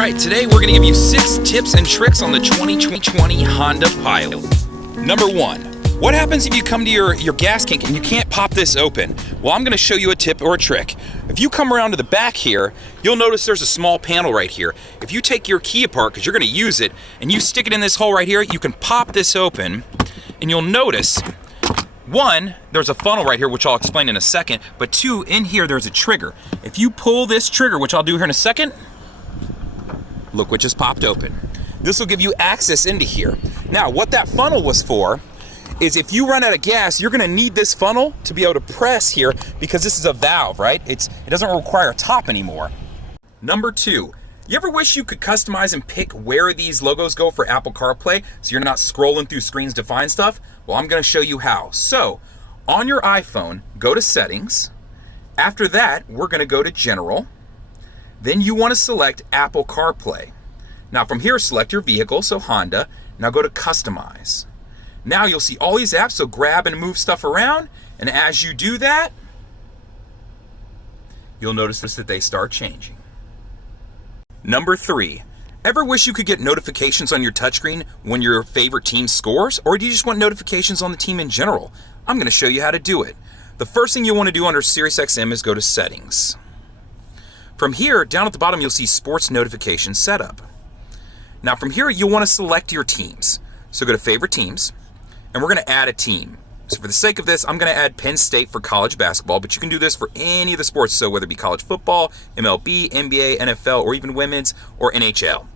Alright, today we're going to give you 6 tips and tricks on the 2020 Honda Pilot. Number 1, what happens if you come to your gas kink and you can't pop this open? Well, I'm going to show you a tip or a trick. If you come around to the back here, you'll notice there's a small panel right here. If you take your key apart, because you're going to use it, and you stick it in this hole right here, you can pop this open, and you'll notice, 1, there's a funnel right here, which I'll explain in a second, but 2, in here there's a trigger. If you pull this trigger, which I'll do here in a second, look what just popped open. This will give you access into here. Now, what that funnel was for is if you run out of gas, you're gonna need this funnel to be able to press here because this is a valve, right? It doesn't require a top anymore. Number 2, you ever wish you could customize and pick where these logos go for Apple CarPlay so you're not scrolling through screens to find stuff? Well, I'm gonna show you how. So, on your iPhone, go to Settings. After that, we're gonna go to General. Then you wanna select Apple CarPlay. Now from here, select your vehicle, so Honda. Now go to Customize. Now you'll see all these apps, so grab and move stuff around, and as you do that, you'll notice that they start changing. Number 3, ever wish you could get notifications on your touchscreen when your favorite team scores, or do you just want notifications on the team in general? I'm going to show you how to do it. The first thing you want to do under SiriusXM is go to Settings. From here, down at the bottom, you'll see Sports Notification Setup. Now from here, you'll want to select your teams. So go to Favorite Teams, and we're going to add a team. So for the sake of this, I'm going to add Penn State for college basketball, but you can do this for any of the sports, so whether it be college football, MLB, NBA, NFL, or even women's, or NHL.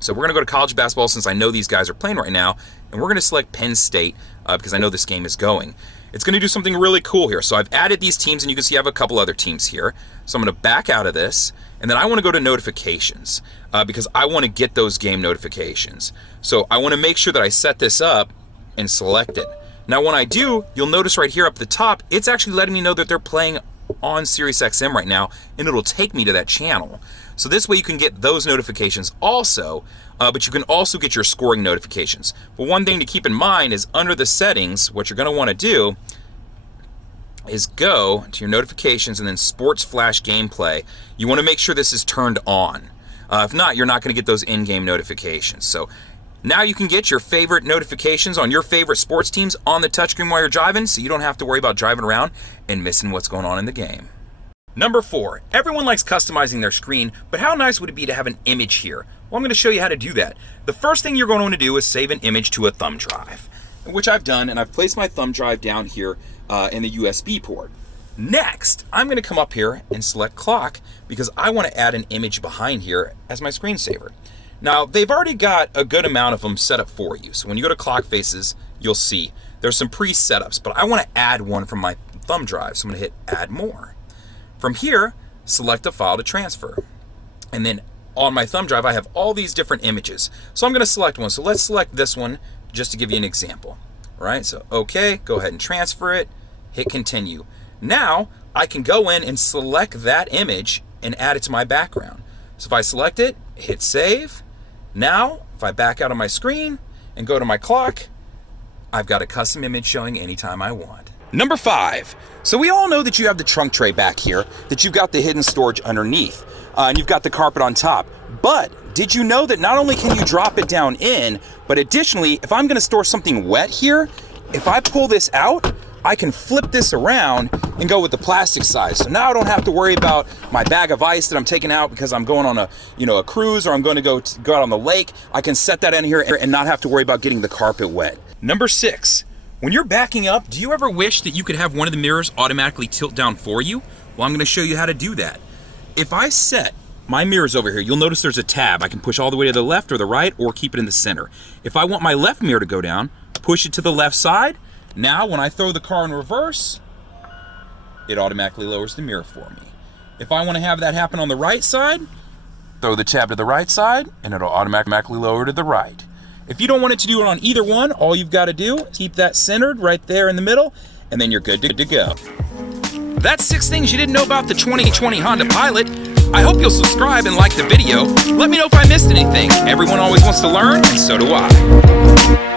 So we're going to go to college basketball since I know these guys are playing right now, and we're going to select Penn State because I know this game is going. It's going to do something really cool here. So I've added these teams, and you can see I have a couple other teams here. So I'm going to back out of this, and then I want to go to Notifications because I want to get those game notifications. So I want to make sure that I set this up and select it. Now when I do, you'll notice right here up the top, it's actually letting me know that they're playing on SiriusXM right now, and it'll take me to that channel. So this way you can get those notifications also, but you can also get your scoring notifications. But one thing to keep in mind is under the settings, what you're going to want to do is go to your notifications and then Sports Flash Gameplay. You want to make sure this is turned on. If not, you're not going to get those in-game notifications. So now you can get your favorite notifications on your favorite sports teams on the touchscreen while you're driving, so you don't have to worry about driving around and missing what's going on in the game. Number 4, everyone likes customizing their screen, but how nice would it be to have an image here? Well, I'm going to show you how to do that. The first thing you're going to want to do is save an image to a thumb drive, which I've done, and I've placed my thumb drive down here in the USB port. Next, I'm going to come up here and select Clock because I want to add an image behind here as my screensaver. Now, they've already got a good amount of them set up for you. So when you go to Clock Faces, you'll see there's some pre-setups, but I want to add one from my thumb drive, so I'm going to hit Add More. From here, select a file to transfer. And then on my thumb drive, I have all these different images. So I'm going to select one. So let's select this one just to give you an example. All right, so okay, go ahead and transfer it, hit Continue. Now, I can go in and select that image and add it to my background. So if I select it, hit Save. Now, if I back out of my screen and go to my clock, I've got a custom image showing anytime I want. Number 5. So we all know that you have the trunk tray back here, that you've got the hidden storage underneath, and you've got the carpet on top. But did you know that not only can you drop it down in, but additionally, if I'm going to store something wet here, if I pull this out, I can flip this around and go with the plastic side. So now I don't have to worry about my bag of ice that I'm taking out because I'm going on a cruise, or I'm going to go out on the lake. I can set that in here and not have to worry about getting the carpet wet. Number 6, when you're backing up, do you ever wish that you could have one of the mirrors automatically tilt down for you? Well, I'm going to show you how to do that. If I set my mirrors over here, you'll notice there's a tab. I can push all the way to the left or the right, or keep it in the center. If I want my left mirror to go down, push it to the left side. Now, when I throw the car in reverse, it automatically lowers the mirror for me. If I want to have that happen on the right side, throw the tab to the right side, and it'll automatically lower to the right. If you don't want it to do it on either one, all you've got to do is keep that centered right there in the middle, and then you're good to go. That's 6 things you didn't know about the 2020 Honda Pilot. I hope you'll subscribe and like the video. Let me know if I missed anything. Everyone always wants to learn, and so do I.